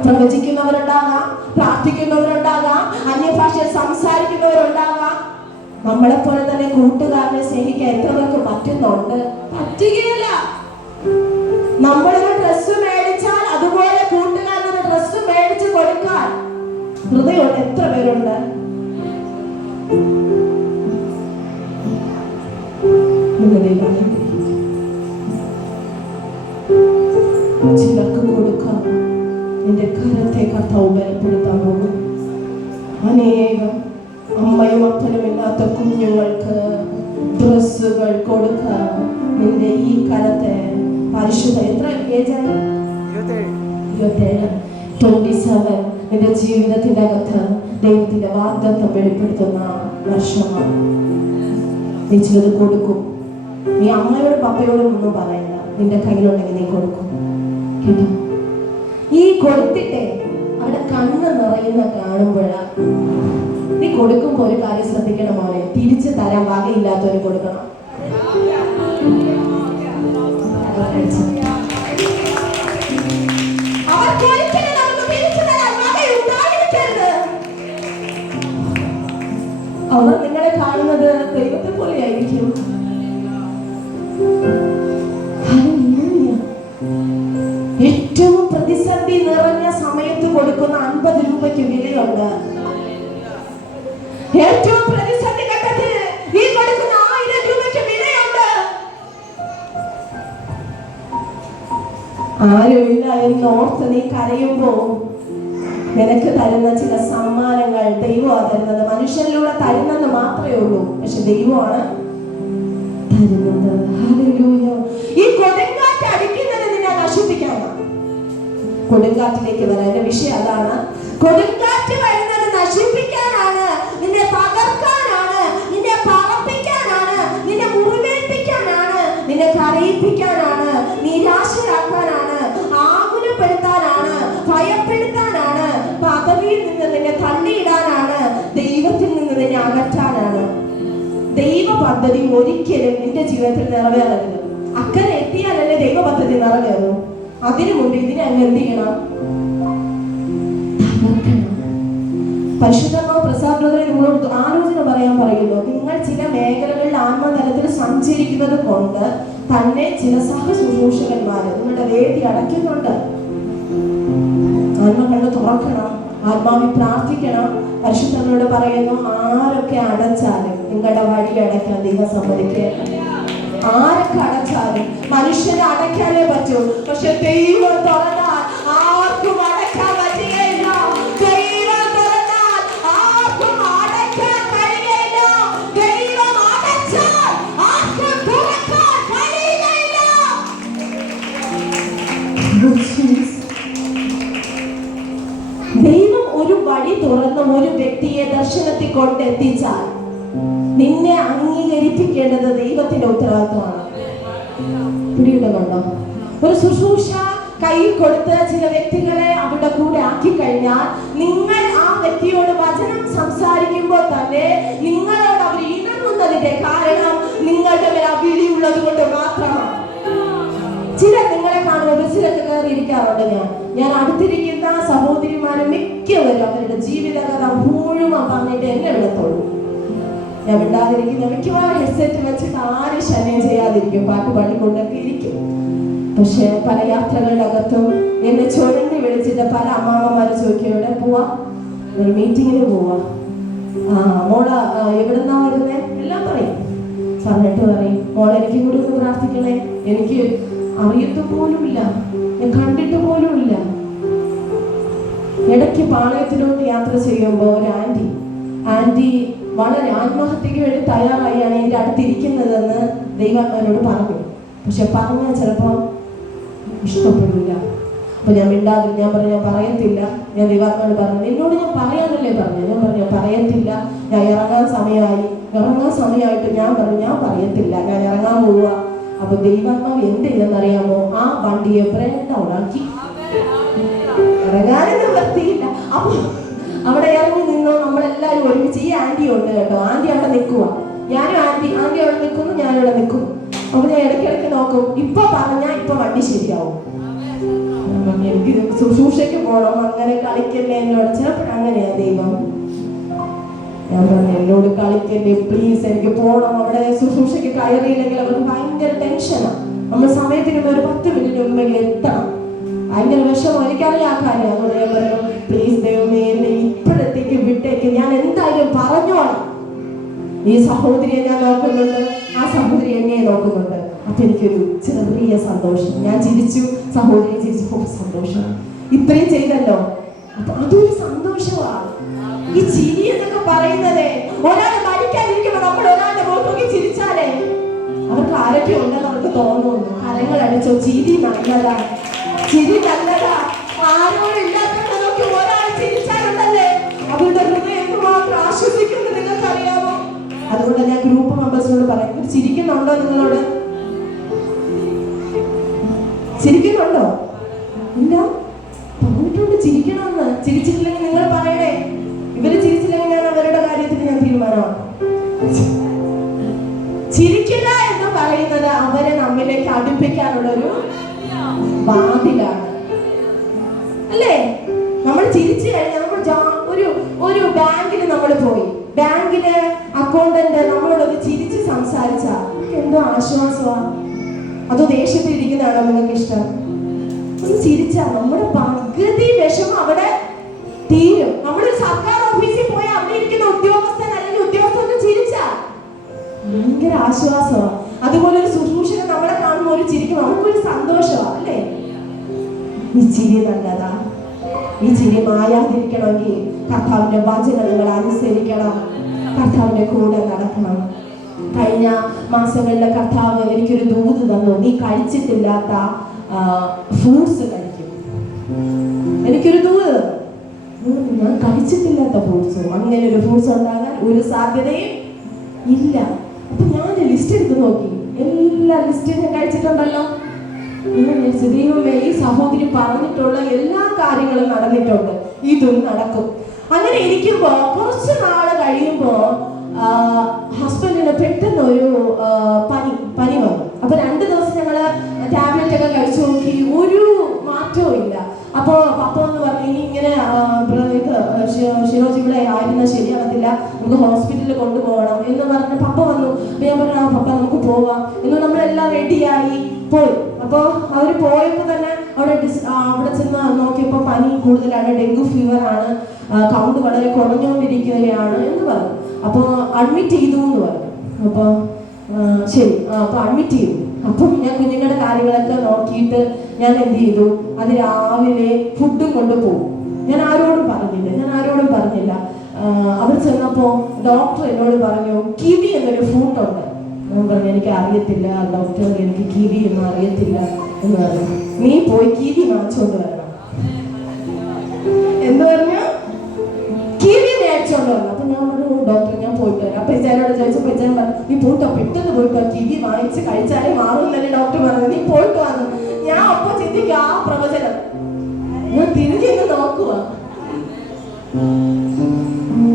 പ്രവചിക്കുന്നവരുണ്ടാകാം, പ്രാർത്ഥിക്കുന്നവരുണ്ടാകാം, അന്യഭാഷയിൽ സംസാരിക്കുന്നവരുണ്ടാകാം. നമ്മളെ പോലെ തന്നെ കൂട്ടുകാരനെ സ്നേഹിക്കാൻ എത്ര പേർക്ക് പറ്റുന്നുണ്ട്? പറ്റുകയില്ല. നമ്മളൊരു ഡ്രസ്സ് മേടിച്ചാൽ അതുപോലെ കൂട്ടുകാരനൊരു ഡ്രസ്സ് മേടിച്ച് കൊടുക്കാൻ ഹൃദയമുണ്ട് എത്ര പേരുണ്ട്? ചിലർക്ക് കൊടുക്കാം. നിന്റെ കരത്തെ കർത്താവ് ബലപ്പെടുത്താൻ പോകും. അനേകം അമ്മയും അപ്പനും ഇല്ലാത്ത കുഞ്ഞുങ്ങൾക്ക് ഡ്രസ്സുകൾ കൊടുക്കാം. നിന്റെ ഈ കരത്തെ പരിശുദ്ധ എത്ര ഏജായി 27 നിന്റെ ജീവിതത്തിന്റെ അകത്ത് ദൈവത്തിന്റെ വാഗ്ദത്തം വെളിപ്പെടുത്തുന്ന വർഷമാണ്. നീ ചിലത് കൊടുക്കും. നീ അമ്മയോടും പപ്പയോടും ഒന്നും പറയണ്ട. നിന്റെ കയ്യിലുണ്ടെങ്കിൽ നീ കൊടുക്കും, കേട്ടോ? ഈ കൊടുത്തിട്ടേ അവിടെ കണ്ണ് നിറയുന്ന കാണുമ്പോഴാ നീ കൊടുക്കുമ്പോ ഒരു കാര്യം ശ്രദ്ധിക്കണം മോനെ, തിരിച്ചു തരാൻ വകയില്ലാത്തവന് കൊടുക്കണം. അവർ നിങ്ങളെ കാണുന്നത് ദൈവത്തെ പോലെ ആയിരിക്കും. ഏറ്റവും പ്രതിസന്ധി നിറഞ്ഞ സമയത്ത് കൊടുക്കുന്ന 50 രൂപയ്ക്ക് വിലയുണ്ട്. ഏറ്റവും പ്രതിസന്ധി ഘട്ടത്തിൽ ഈ കൊടുക്കുന്ന 1000 രൂപയ്ക്ക് വിലയുണ്ട്. ആരുമില്ല എന്നോർത്ത് നീ കരയുമ്പോ നിനക്ക് തരുന്ന ചില സമ്മാനങ്ങൾ ദൈവമാണ് തരുന്നത്. മനുഷ്യരിലൂടെ തരുന്നെന്ന് മാത്രമേ ഉള്ളൂ, പക്ഷെ ദൈവമാണ് തരുന്നത്. ഹല്ലേലൂയ. ഈ കൊടുങ്കാറ്റ് അടിക്കുന്നത് നിന്നെ നശിപ്പിക്കാനാണ്. കൊടുങ്കാറ്റിലേക്ക് വരാൻ എന്റെ വിഷയം അതാണ്. കൊടുങ്കാറ്റ് വരുന്നത് നശിപ്പിക്കാനാണ്, നിന്നെ തകർക്കാനാണ്, നിന്നെ പറപ്പിക്കാനാണ്, നിന്നെ മുറിവേൽപ്പിക്കാനാണ്, നിന്നെ കരയിപ്പിക്കാനാണ്, നിരാശരാക്കാനാണ്, ആകുലപ്പെടുത്താനാണ്, ഭയപ്പെടുത്താനാണ്, പദവിയിൽ നിന്ന് നിന്നെ തള്ളിയിടാനാണ്, ദൈവത്തിൽ നിന്ന് നിന്നെ അകറ്റാനാണ്. ദൈവ പദ്ധതി ഒരിക്കലും നിന്റെ ജീവിതത്തിൽ നിറവേറരുത്. അക്കരെ എത്തിയാലല്ലേ ദൈവ പദ്ധതി നിറവേറും. അതിനു മുമ്പ് ഇതിനെ അങ്ങ് എന്ത് ചെയ്യണം? പരിശുദ്ധമാവ് പ്രസാദ് ബ്രദറെ നിങ്ങളോട് ആലോചന പറയാൻ പറയുന്നു. നിങ്ങൾ ചില മേഖലകളിൽ ആത്മതലത്തിൽ സഞ്ചരിക്കുന്നത് കൊണ്ട് തന്നെ ചില സഹശുശ്രൂഷകന്മാര് നിങ്ങളുടെ വേദി അടയ്ക്കുന്നുണ്ട്. ആത്മ കണ്ട് തുറക്കണം, ആത്മാവിൽ പ്രാർത്ഥിക്കണം. പരിശുദ്ധങ്ങളോട് പറയുന്നു, ആരൊക്കെ അടച്ചാലും നിങ്ങളുടെ വഴി അടയ്ക്കാൻ ദൈവം സമ്മതിക്കുക. ആരൊക്കെ അടച്ചാലും മനുഷ്യനെ അടയ്ക്കാനേ പറ്റൂ, പക്ഷെ ദൈവം തുറന്നാൽ ആർക്കും അടയ്ക്കാൻ പറ്റുകയില്ല. ദൈവം തുറന്നാൽ ആർക്കും അടയ്ക്കാൻ കഴിയില്ല. തുറന്ന് ഒരു വ്യക്തിയെ ദർശനത്തിൽ കൊണ്ടെത്തിച്ചാൽ നിന്നെ അംഗീകരിപ്പിക്കേണ്ടത് ദൈവത്തിന്റെ ഉത്തരവാദിത്വമാണ്. പിടികിട്ടുന്നുണ്ടോ? ഒരു ശുശ്രൂഷ കയ്യിൽ കൊടുത്ത് ചില വ്യക്തികളെ അവിടെ കൂടെ ആക്കി കഴിഞ്ഞാൽ നിങ്ങൾ ആ വ്യക്തിയോട് വചനം സംസാരിക്കുമ്പോൾ തന്നെ നിങ്ങളോട് അവർ ഇണങ്ങുന്നതിന്റെ കാരണം നിങ്ങളുടെ മേൽ അഭിരുള്ളത് കൊണ്ട് മാത്രമാണ്. ചിലർ നിങ്ങളെ കാണുമ്പോൾ ബസ്സിലൊക്കെ കയറി ഇരിക്കാറുണ്ട്. ഞാൻ അടുത്തിരിക്കുന്ന സഹോദരിമാരെ മിക്കവരും അവരുടെ ജീവിതകഥ മുഴുവൻ പറഞ്ഞിട്ട് എന്നെ വിടത്തുള്ളൂ. ഞാൻ വിടാതിരിക്കുന്ന മിക്കവാറും ഹെഡ്സെറ്റ് വെച്ചിട്ട് ആരും ശല്യം ചെയ്യാതിരിക്കും, പാട്ട് പാടിക്കൊണ്ടൊക്കെ ഇരിക്കും. പക്ഷെ പല യാത്രകളുടെ അകത്തും എന്നെ ചുഴണ്ടി വിളിച്ചിട്ട് പല അമ്മാമ്മമാര് ചോദിക്കും, എവിടെ പോവാ? ഒരു മീറ്റിങ്ങിന് പോവാ. മോള എവിടെന്നാ വരുന്നേ? എല്ലാം പറയും. പറഞ്ഞിട്ട് പറയും, മോളെ എനിക്കും കൂടി ഒന്ന് പ്രാർത്ഥിക്കണേ, എനിക്ക് അറിയത്ത് പോലുമില്ല, ഞാൻ കണ്ടിട്ട് പോലുമില്ല. ഇടയ്ക്ക് പാളയത്തിലോട്ട് യാത്ര ചെയ്യുമ്പോൾ ഒരു ആന്റി വളരെ ആത്മഹത്യക്ക് വേണ്ടി തയ്യാറായാണ് എൻ്റെ അടുത്തിരിക്കുന്നതെന്ന് ദൈവാത്മാവിനോട് പറഞ്ഞു. പക്ഷെ പറഞ്ഞാൽ ചിലപ്പോൾ ഇഷ്ടപ്പെടില്ല. അപ്പൊ ഞാൻ മിണ്ടാതില്ല. ഞാൻ പറഞ്ഞു ഞാൻ പറയത്തില്ല. ഞാൻ ദൈവാത്മാവിനോട് പറഞ്ഞു, എന്നോട് ഞാൻ പറയാനല്ലേ പറഞ്ഞു. ഞാൻ പറഞ്ഞു ഞാൻ പറയത്തില്ല, ഞാൻ ഇറങ്ങാൻ സമയമായിട്ട് ഞാൻ പറഞ്ഞു ഞാൻ പറയത്തില്ല, ഞാൻ ഇറങ്ങാൻ പോവുക. അപ്പൊ ദൈവാത്മാവ് എന്ത് ചെയ്യുന്നറിയാമോ? ആ വണ്ടിയെ ബ്രേക്ക് ഡൗൺ ആക്കി. ഇറങ്ങാനും നിവർത്തിയില്ല. അപ്പൊ അവിടെ ഇറങ്ങി നിന്നോ, നമ്മളെല്ലാരും ഒരുമിച്ച്. ഈ ആന്റി ഉണ്ട് കേട്ടോ, ആന്റി അവിടെ നിൽക്കുക, ഞാനും ആന്റി അവിടെ നിൽക്കുന്നു, ഞാനിവിടെ നിൽക്കും. അപ്പൊ ഞാൻ ഇടയ്ക്കിടയ്ക്ക് നോക്കും, ഇപ്പൊ പറഞ്ഞാ ഇപ്പൊ വണ്ടി ശരിയാവും. എനിക്ക് ശുശ്രൂഷയ്ക്ക് പോകണം, അങ്ങനെ കളിക്കല്ലേ എന്നോട്. ചിലപ്പോഴങ്ങനെയാ ദൈവം. ഞാൻ പറഞ്ഞു എന്നോട് കളിക്കല്ലേ പ്ലീസ്, എനിക്ക് പോകണം. അവിടെ ശുശ്രൂഷയ്ക്ക് കയറിയില്ലെങ്കിൽ അവർക്ക് ഭയങ്കര ടെൻഷനാണ്. നമ്മൾ സമയത്തിന് ഒരു 10 മിനിറ്റ് മുമ്പ് എത്തണം. ഭയങ്കര വിഷമം, എനിക്കറിയാം ആ കാര്യം. അതുകൊണ്ട് ഞാൻ പറഞ്ഞു പ്ലീസ് ദൈവമേ എന്നെ ഇപ്പോഴത്തേക്ക് വിട്ടേക്ക്, ഞാൻ എന്തായാലും പറഞ്ഞോളാം. ഈ സഹോദരിയെ ഞാൻ നോക്കുന്നുണ്ട്, ആ സഹോദരി എന്നെ നോക്കുന്നുണ്ട്. അപ്പൊ എനിക്കൊരു ചെറിയ സന്തോഷം. ഞാൻ ചിരിച്ചു, സഹോദരി ചിരിച്ചു, സന്തോഷം. ഇത്രയും ചെയ്തല്ലോ, അപ്പൊ അതൊരു സന്തോഷമാണ്. ഈ ചിരി എന്നൊക്കെ പറയുന്നത്, ഒരാൾ മരിക്കാതിരിക്കുമ്പോ നമ്മൾ ഒരാളുടെ മുഖത്ത് ചിരിച്ചാലേ അവർക്ക് ആരൊക്കെ ഉണ്ടെന്ന് അവർക്ക് തോന്നുന്നു. കരങ്ങൾ അടിച്ചോ, ചിരി നല്ലതാ, ചിരി നല്ലതാ. ആരോടില്ലാത്തതൊക്കെ ഒരാൾ ചിരിച്ചാലുണ്ടല്ലേ അവരുടെ ഹൃദയം എന്തുമാത്രം ആശ്വസിക്കുന്നത് നിങ്ങൾക്കറിയാമോ? അതുകൊണ്ട് ഞാൻ ഗ്രൂപ്പ് മെമ്പേഴ്സിനോട് പറയും, ചിരിക്കുന്നുണ്ടോ? നിങ്ങളോട് ചിരിക്കുന്നുണ്ടോ? ഇല്ല, പറഞ്ഞിട്ടുണ്ട് ചിരിക്കണമെന്ന്. ചിരിച്ചിട്ടില്ലെങ്കിൽ നിങ്ങൾ പറയണേ. ഇവര് ചിരിച്ചില്ലെങ്കിൽ ഞാൻ അവരുടെ കാര്യത്തിൽ ഞാൻ തീരുമാനമാണ്. ചിരിക്കുക എന്ന് പറയുന്നത് അവരെ നമ്മിലേക്ക് അടുപ്പിക്കാനുള്ള ഒരു വാതിലാണ്, അല്ലേ? നമ്മൾ ചിരിച്ചു കഴിഞ്ഞാൽ നമ്മൾ ഒരു ബാങ്കില് നമ്മൾ പോയി, ബാങ്കിലെ അക്കൗണ്ടന്റ് നമ്മളോടൊന്ന് ചിരിച്ച് സംസാരിച്ചാൽ എന്തോ ആശ്വാസമാണ്. അതോ ദേഷ്യത്തിലിരിക്കുന്നതാണോ നിങ്ങൾക്ക് ഇഷ്ടം? ഒന്ന് ചിരിച്ചാൽ നമ്മുടെ പകുതി വിഷമം അവിടെ തീരും. നമ്മളൊരു സർക്കാർ ഓഫീസിൽ പോയി അവിടെ ഇരിക്കുന്ന ഉദ്യോഗസ്ഥൻ അല്ലെങ്കിൽ ഉദ്യോഗസ്ഥൻ ചിരിച്ചാൽ ഭയങ്കര ആശ്വാസമാണ്. അതുപോലെ ഒരു ശുശ്രൂഷകൻ നമ്മളെ കാണുമ്പോൾ ഒരു ചിരിക്കും, നമുക്കൊരു സന്തോഷമാണ്, അല്ലേ? ഈ ചിരി നല്ലതാ. ഈ ചിരി മായാതിരിക്കണമെങ്കിൽ കർത്താവിന്റെ വചനം നിങ്ങൾ അനുസരിക്കണം, കർത്താവിന്റെ കൂടെ നടക്കണം. കഴിഞ്ഞ മാസങ്ങളിലെ കർത്താവ് എനിക്കൊരു ദൂത് തന്നു, നീ കഴിച്ചിട്ടില്ലാത്ത ഫ്രൂട്ട്സ് കഴിക്കും. എനിക്കൊരു ദൂത്, ഞാൻ കഴിച്ചിട്ടില്ലാത്ത ഫ്രൂട്ട്സോ, അങ്ങനെ ഒരു ഫ്രൂട്ട്സ് ഉണ്ടാകാൻ ഒരു സാധ്യതയും ഇല്ല. അപ്പൊ ഞാൻ ലിസ്റ്റ് എടുത്ത് നോക്കി, എല്ലാ ലിസ്റ്റും ഞാൻ കഴിച്ചിട്ടുണ്ടല്ലോ. ദൈവമേ, ഈ സഹോദരി പറഞ്ഞിട്ടുള്ള എല്ലാ കാര്യങ്ങളും നടന്നിട്ടുണ്ട്, ഇതും നടക്കും. അങ്ങനെ ഇരിക്കുമ്പോ കുറച്ച് നാള് കഴിയുമ്പോ ഹസ്ബൻഡിന് പെട്ടെന്ന് ഒരു പനി വന്നു. അപ്പൊ 2 ദിവസം ഞങ്ങള് ടാബ്ലറ്റ് ഒക്കെ കഴിച്ചു നോക്കി, ഒരു മാറ്റവും ഇല്ല. അപ്പൊ പപ്പ എന്ന് പറഞ്ഞു, ഇനി ഇങ്ങനെ ഷിറോജ് ഇവിടെ ആയിരുന്ന ശരിയാകത്തില്ല, നമുക്ക് ഹോസ്പിറ്റലിൽ കൊണ്ടുപോകണം എന്ന് പറഞ്ഞ് പപ്പ വന്നു. അപ്പൊ ഞാൻ പറഞ്ഞു പപ്പ നമുക്ക് പോവാം എന്ന്. നമ്മളെല്ലാം റെഡിയായി പോയി. അപ്പൊ അവര് പോയപ്പോ തന്നെ അവിടെ ചെന്ന് നോക്കിയപ്പോ പനി കൂടുതലാണ്, ഡെങ്കു ഫീവർ ആണ്, കൗണ്ട് വളരെ കുറഞ്ഞുകൊണ്ടിരിക്കുകയാണ് എന്ന് പറഞ്ഞു. അപ്പൊ അഡ്മിറ്റ് ചെയ്തു എന്ന് പറഞ്ഞു. അപ്പൊ ശരി, അപ്പൊ അഡ്മിറ്റ് ചെയ്തു. അപ്പം ഞാൻ കുഞ്ഞുങ്ങളുടെ കാര്യങ്ങളൊക്കെ നോക്കിയിട്ട് ഞാൻ എന്ത് ചെയ്തു, അത് രാവിലെ ഫുഡും കൊണ്ടുപോകും. ഞാൻ ആരോടും പറഞ്ഞില്ല. അവിടെ ചെന്നപ്പോ ഡോക്ടർ എന്നോട് പറഞ്ഞു, കിവി എന്നൊരു ഫ്രൂട്ട് ഉണ്ട്. ഞാൻ പറഞ്ഞു എനിക്ക് അറിയത്തില്ല ഡോക്ടർ, എനിക്ക് കിവി ഒന്നും അറിയത്തില്ല എന്ന് പറഞ്ഞു. നീ പോയി കിവി വാങ്ങിച്ചോണ്ട് വരണം എന്ന് പറഞ്ഞു. മേടിച്ചോണ്ട് വന്നു. അപ്പൊ ഞാൻ പറഞ്ഞു, ഡോക്ടർ ഞാൻ പോയിട്ട് വരാം. അപ്പൊ ഇച്ചാനോട് ചോദിച്ചപ്പോ ഇച്ചാൻ പറഞ്ഞു, നീ പോയിട്ടോ, പെട്ടെന്ന് പോയിട്ടോ, കിവി വാങ്ങിച്ച് കഴിച്ചാലേ മാറുന്നല്ലേ ഡോക്ടർ പറഞ്ഞു, നീ പോയിട്ട് വന്നു. ഞാൻ അപ്പൊ ചിന്തിക്കും ആ പ്രവചനം ഞാൻ തിരിഞ്ഞെന്ന് നോക്കുക.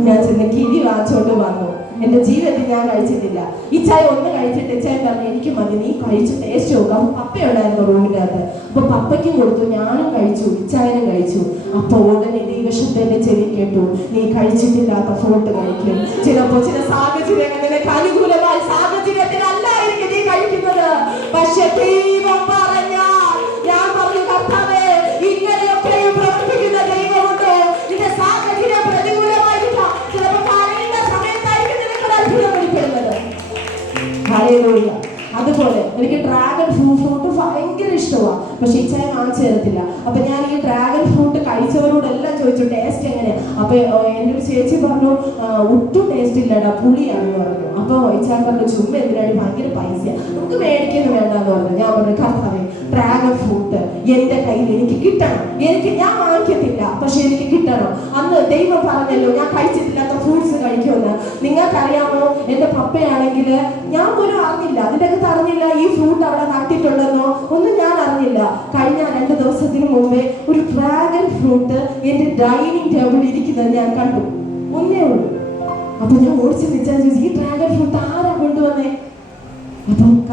ഞാൻ ചെന്ന് കിവി വാങ്ങിച്ചോണ്ട് വന്നു. എന്റെ ജീവിതത്തിൽ ഞാൻ കഴിച്ചിട്ടില്ല. ഈ ചായ ഒന്ന് കഴിച്ചിട്ട് ഇച്ചായ പറഞ്ഞു, എനിക്ക് മതി, നീ കഴിച്ച് ടേസ്റ്റ് നോക്കാം. അപ്പൊ പപ്പ ഉണ്ടായിരുന്നു റൂമിന്റെ അകത്ത്. അപ്പൊ പപ്പയ്ക്കും കൊടുത്തു, ഞാനും കഴിച്ചു, ഇച്ചായനും കഴിച്ചു. അപ്പൊ ഉടനെ ദൈവശബ്ദത്തിന്റെ ചെവി കേട്ടു, നീ കഴിച്ചിട്ടില്ലാത്ത ഫ്രൂട്ട് കഴിക്കും. ചിലപ്പോ ചില സാഹചര്യങ്ങൾ നിനക്ക് അനുകൂലമായ സാഹചര്യത്തിലല്ലായിരിക്കും നീ കഴിക്കുന്നത്. പക്ഷെ ദൈവം പറഞ്ഞാൽ, ഞാൻ പറഞ്ഞു, കർത്താവേ, ഇങ്ങനെയൊക്കെയും പ്രവർത്തിക്കുന്ന ദൈവമുണ്ട്. നിന്റെ സാഹചര്യം പ്രതികൂലമായിട്ടില്ല, ചിലപ്പോ പറയുന്ന സമയത്തായിരിക്കും നിനക്ക് അത്ഭുതം വെളിപ്പെടുന്നത്. ഹല്ലേലൂയ. അതുപോലെ എനിക്ക് ഡ്രാഗൺ ഫ്രൂട്ട് ഭയങ്കര ഇഷ്ടമാണ്. പക്ഷെ ഇച്ചായ കാണിച്ചു തരത്തില്ല. അപ്പൊ ഞാൻ ഈ ഡ്രാഗൺ ഫ്രൂട്ട് കഴിച്ചവരോടെല്ലാം ചോദിച്ചു ടേസ്റ്റ് എങ്ങനെ. അപ്പൊ എൻ്റെ ഒരു ചേച്ചി പറഞ്ഞു, ഒട്ടും ടേസ്റ്റ് ഇല്ലടാ, പുളിയാണെന്ന് പറഞ്ഞു. അപ്പൊ ഇച്ചായ പറഞ്ഞു, ചുമ്മാ എന്തിനാണ്, ഭയങ്കര പൈസയാണ്, നമുക്ക് മേടിക്കുന്നു വേണ്ടെന്ന് പറഞ്ഞു. ഞാൻ പറഞ്ഞു, കർത്താവേ, ഡ്രാഗൺ ഫ്രൂട്ട് എന്റെ കയ്യിൽ എനിക്ക് കിട്ടണം. ഞാൻ വാങ്ങിക്കത്തില്ല, പക്ഷെ എനിക്ക് കിട്ടണം. അന്ന് ദൈവം പറഞ്ഞല്ലോ ഞാൻ കഴിച്ചിട്ടില്ലാത്ത ഫ്രൂട്ട്സ് കഴിക്കുമെന്ന്. നിങ്ങൾക്കറിയാമോ, എന്റെ പപ്പയാണെങ്കിൽ ഞാൻ പോലും അറിഞ്ഞില്ല, അതിൻ്റെ അകത്ത് അറിഞ്ഞില്ല ഈ ഫ്രൂട്ട് അവിടെ നട്ടിട്ടുണ്ടെന്നോ ഒന്നും ഞാൻ അറിഞ്ഞില്ല. കഴിഞ്ഞ 2 ദിവസത്തിന് മുമ്പേ ഒരു ഡ്രാഗൺ ഫ്രൂട്ട് എന്റെ ഡൈനിങ് ടേബിളിൽ ഇരിക്കുന്നത് ഞാൻ കണ്ടു. ഒന്നേ ഉള്ളൂ. അപ്പൊ ഞാൻ ഓടിച്ച് വിചാരിച്ചു, ഈ ഡ്രാഗൺ ഫ്രൂട്ട് ആരാ കൊണ്ടുവന്നേ?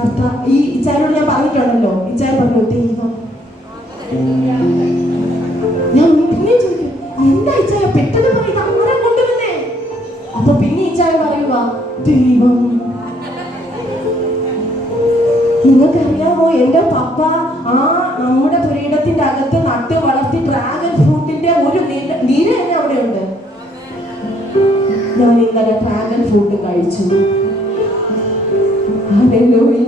അപ്പൊ ഈ ഇച്ചാരോട് ഞാൻ പറഞ്ഞിട്ടുണ്ടല്ലോ, ഇച്ചാൻ പറഞ്ഞു, ദൈവം. ഞാൻ പിന്നെ ചോദിക്കും, എന്താ ഇച്ചായ പെട്ടെന്ന് പോയി ആരാ കൊണ്ടുവന്നേ? അപ്പൊ പിന്നെ ഇച്ചായ പറയുക, ദൈവം. നിങ്ങൾക്കറിയാമോ, എന്റെ പപ്പ നമ്മുടെ പുരയിടത്തിന്റെ അകത്ത് നട്ട് വളർത്തി ഡ്രാഗൺ ഫ്രൂട്ടിന്റെ ഒരു നിര തന്നെ അവിടെ ഉണ്ട്. ഞാൻ ഇന്നലെ ഡ്രാഗൺ ഫ്രൂട്ട് കഴിച്ചു. ഹല്ലേലൂയ.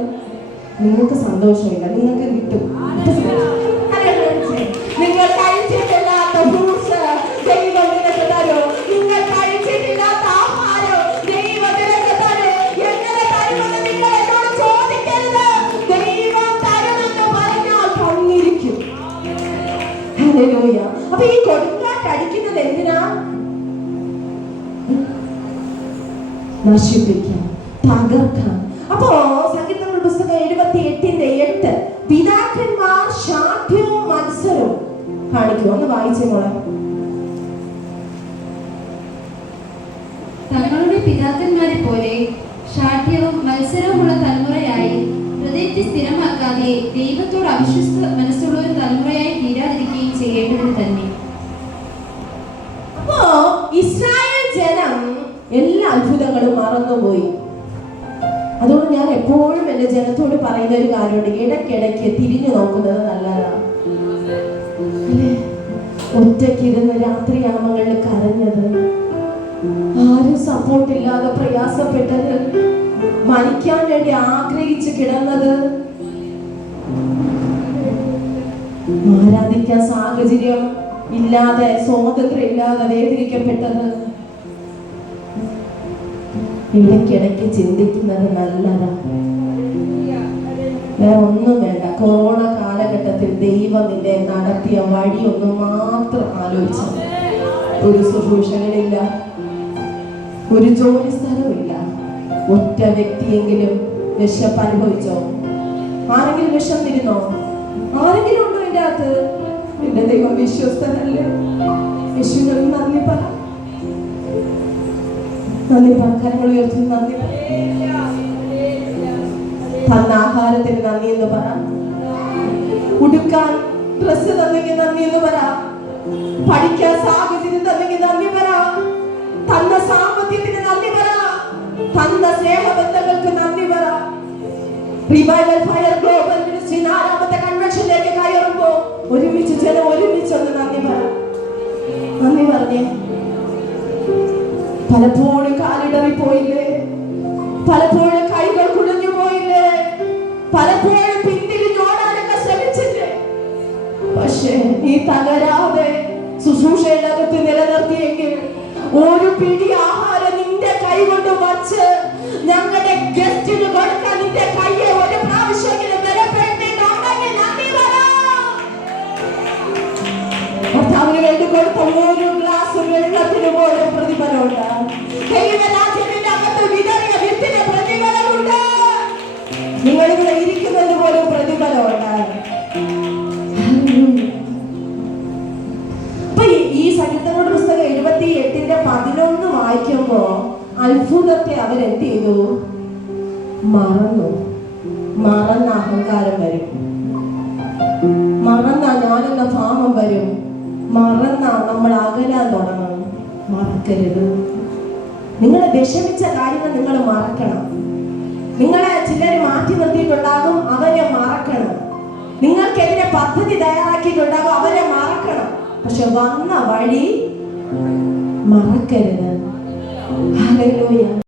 നിങ്ങൾക്ക് സന്തോഷമില്ല, നിങ്ങൾക്ക് കിട്ടും. നിങ്ങൾ കഴിച്ചിട്ടില്ലാത്ത ഫ്രൂട്ട്സ് ദൈവം നിനക്ക് തരും. നിങ്ങൾ കഴിച്ചിട്ടില്ലാത്ത ആഹാരം ദൈവം നിനക്ക് തരും. എങ്ങനെ തരുമെന്ന് നിങ്ങൾ എന്നോട് ചോദിക്കരുത്. ദൈവം തരുമെന്ന് പറഞ്ഞാൽ തന്നിരിക്കും. ഹല്ലേലൂയ. അപ്പൊ ഈ കൊടുങ്കാറ്റ് അടിക്കുന്നത് എന്തിനാ? നശിപ്പിക്കാൻ, തകർക്കാൻ. അപ്പോ സംഗീതങ്ങളുടെ പുസ്തകം 78:8 പിതാക്കന്മാർ ശാഠ്യവും മത്സരവും കാണിക്കും. ഒന്ന് വായിച്ചേ മോളെ. തങ്ങളുടെ പിതാക്കന്മാരെ പോലെ ശാഠ്യവും മത്സരവുമുള്ള തലമുറയായി ഹൃദയത്തെ സ്ഥിരമാക്കാതെ ദൈവത്തോട് അവിശ്വസ്ത മനസ്സുള്ള ഒരു തലമുറയായി തീരാതിരിക്കുകയും ചെയ്യേണ്ടതിന് തന്നെ. അപ്പോ ഇസ്രായേൽ ജനം എല്ലാ അത്ഭുതങ്ങളും മറന്നുപോയി. അതുകൊണ്ട് ഞാൻ എപ്പോഴും എന്റെ ജനത്തോട് പറയുന്ന ഒരു കാര്യമുണ്ട്, ഇടയ്ക്കിടയ്ക്ക് തിരിഞ്ഞു നോക്കുന്നത് നല്ലതാണ്. ഒറ്റയ്ക്കിരുന്ന് രാത്രിയാമങ്ങളിൽ കരഞ്ഞത്, ആരും സപ്പോർട്ടില്ലാതെ പ്രയാസപ്പെട്ടത്, മരിക്കാൻ വേണ്ടി ആഗ്രഹിച്ച് കിടന്നത്, ആരാധിക്കാൻ സാഹചര്യം ഇല്ലാതെ, സ്വാതന്ത്ര്യം ഇല്ലാതെ വേദനിക്കപ്പെട്ടത്, ഇടയ്ക്കിടയ്ക്ക് ചിന്തിക്കുന്നത് നല്ലതാണ്. വേറെ ഒന്നും വേണ്ട. കൊറോണ കാലഘട്ടത്തിൽ ദൈവം നിന്നെ നടത്തിയ വഴി ഒന്ന് മാത്രം ആലോചിച്ചു. ഒരു ശുശ്രൂഷകളില്ല, ഒരു ജോലി സ്ഥലമില്ല, ഒറ്റ വ്യക്തിയെങ്കിലും വിശപ്പ് അനുഭവിച്ചോ? ആരെങ്കിലും വിശന്നിരുന്നോ? ആരെങ്കിലും ഉണ്ടോ എൻ്റെ അകത്ത്? എന്റെ ദൈവം വിശ്വസ്തനല്ലേ? യേശുവിനോട് നന്ദി പറ, നന്ദി പറ, കരങ്ങൾ ഉയർത്തി നന്ദി പറ. തന്ന ആഹാരത്തിന് നന്ദി എന്ന് പറ, ഉടുക്കാൻ ഡ്രസ് തന്നെങ്കിൽ നന്ദി എന്ന് പറ, പഠിക്കാൻ സാഹചര്യം തന്നെങ്കിൽ നന്ദി പറ, തന്ന സാമ്പത്തികത്തിന് നന്ദി പറ, തന്ന സ്നേഹബന്ധങ്ങൾക്ക് നന്ദി പറ. റിവൈവൽ ഫയർ ഗ്ലോബൽ മിനിസ്ട്രി 4ാമത്തെ കൺവെൻഷനിലേക്ക് കയറുമ്പോ ഒരുമിച്ച് ജനം ഒരുമിച്ചൊന്ന് നന്ദി പറ, നന്ദി പറഞ്ഞേ. പലപ്പോഴും കാലിടറി പോയില്ലേ? പലപ്പോഴും കൈകൾ കുഴഞ്ഞു പോയില്ലേ? പലപ്പോഴും പിന്തിരിഞ്ഞോടാനൊക്കെ ശ്രമിച്ചില്ലേ? പക്ഷേ നീ തകരാതെ ശുശ്രൂഷയിലകത്ത് നിലനിർത്തിയെങ്കിൽ ഒരു പിടി ആഹാരം നിന്റെ കൈ കൊണ്ട് വച്ച് ഞങ്ങളുടെ ഗസ്റ്റിന് കൊടുക്കാൻ നിന്റെ കയ്യെ ഒരു പ്രാവശ്യമെങ്കിലും ബലപ്പെടുത്തിയിട്ടുണ്ടെങ്കിൽ നന്ദി പറ. കർത്താവിന് വേണ്ടി കൊടുത്ത ഒരു ഗ്ലാസ് വെള്ളത്തിന് പോലും പ്രതിഫലമുണ്ട്. പക്ഷേ അവരെന്ത് ചെയ്തു? മറന്നു. മറന്ന അഹങ്കാരം വരും, മറന്ന ഞാനെന്ന ഭാവം വരും, മറന്ന നമ്മൾ അകലാൻ തുടങ്ങും. മറക്കരുത്. നിങ്ങളെ വിഷമിച്ച കാര്യങ്ങൾ നിങ്ങൾ മറക്കണം. നിങ്ങളെ ചിലർ മാറ്റി നിർത്തിയിട്ടുണ്ടാകും, അവരെ മറക്കണം. നിങ്ങൾക്കെതിരെ പദ്ധതി തയ്യാറാക്കിയിട്ടുണ്ടാകും, അവരെ മറക്കണം. പക്ഷെ വന്ന വഴി മറക്കരുത്. ഹല്ലേലൂയ.